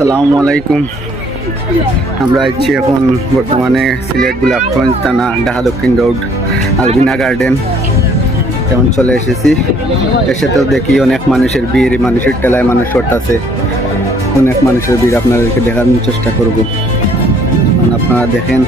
আসসালামু আলাইকুম। আমরা আছি এখন বর্তমানে সিলেট গোলাপগঞ্জ থানা ঢাকা দক্ষিণ রোড আলবিনা গার্ডেন তেমন চলে এসেছি। এসে তো দেখি অনেক মানুষের ভিড়, মানুষের টেলায় মানুষ আছে, অনেক মানুষের ভিড় আপনাদেরকে দেখানোর চেষ্টা করব। আপনারা দেখেন